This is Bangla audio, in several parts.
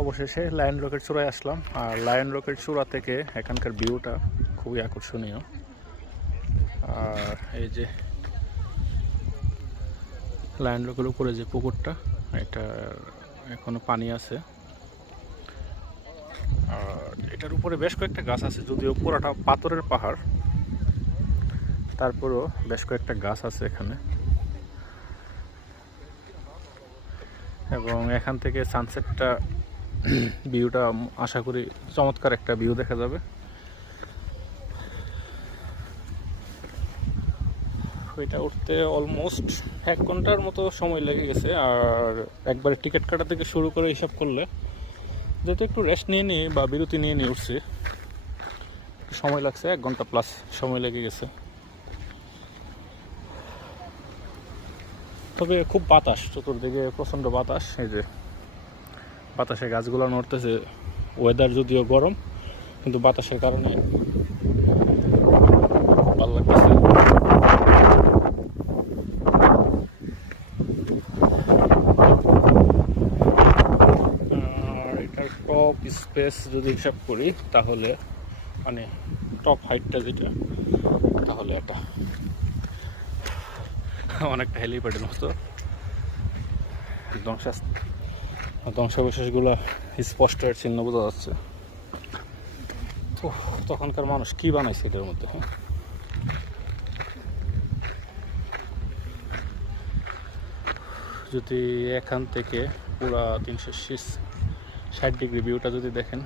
অবশেষে লায়ন রকেট চূড়ায় আসলাম। আর লায়ন রকেট চূড়া থেকে এখানকার ভিউটা খুবই আকর্ষণীয়। আর এই যে লায়ন রকের উপরে যে পুকুরটা, এটা এখনো পানি আছে। আর এটার উপরে বেশ কয়েকটা গাছ আছে, যদিও পুরাটা পাথরের পাহাড়, তারপরও বেশ কয়েকটা গাছ আছে এখানে। এবং এখান থেকে সানসেটটা ভিউটা আশা করি চমৎকার একটা ভিউ দেখা যাবে। ওইটা উঠতে অলমোস্ট 1 ঘন্টার মতো সময় লেগে গেছে। আর একবারে টিকিট কাটা থেকে শুরু করে হিসাব করলে, যেহেতু একটু রেস্ট নিয়ে নিয়ে বা বিরতি নিয়ে নিয়ে উঠছি, সময় লাগছে 1 ঘন্টা প্লাস সময় লেগে গেছে। তবে খুব বাতাস, চতুর্দিকে প্রচণ্ড বাতাস। এই যে বাতাসে গাছগুলো নড়তেছে। ওয়েদার যদিও গরম, কিন্তু বাতাসের কারণে ভালো লাগতেছে। আর এটার টপ স্পেস যদি হিসাব করি, তাহলে মানে টপ হাইটটা যেটা, তাহলে এটা অনেকটা হেলিপ্যাডের মতো। ধ্বংসাবশেষগুলো স্পষ্ট এর চিহ্ন বোঝা যাচ্ছে। তো তখনকার মানুষ কি বানাইছে এটার মধ্যে? হ্যাঁ, যদি এখান থেকে পুরা 360 ডিগ্রি ভিউটা যদি দেখেন,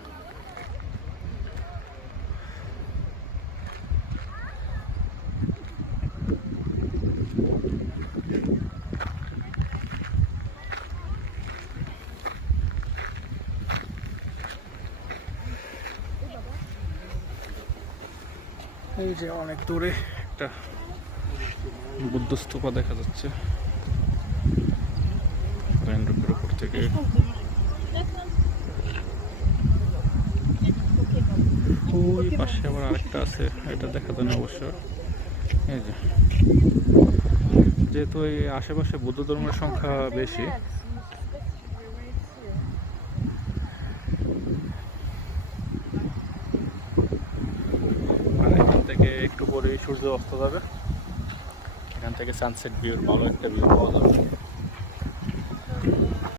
এই যে অনেক দূরে একটা বুদ্ধ স্তূপা দেখা যাচ্ছে ল্যান্ডের উপর থেকে। ওই পাশে আবার আরেকটা আছে, এটা দেখা যায় না অবশ্য। এই যে যেহেতু এই আশেপাশে বৌদ্ধ ধর্মের সংখ্যা বেশি, মানে এখান থেকে একটু পরেই সূর্য অস্ত যাবে। এখান থেকে সানসেট ভিউর ভালো একটা ভিউ পাওয়া যাবে।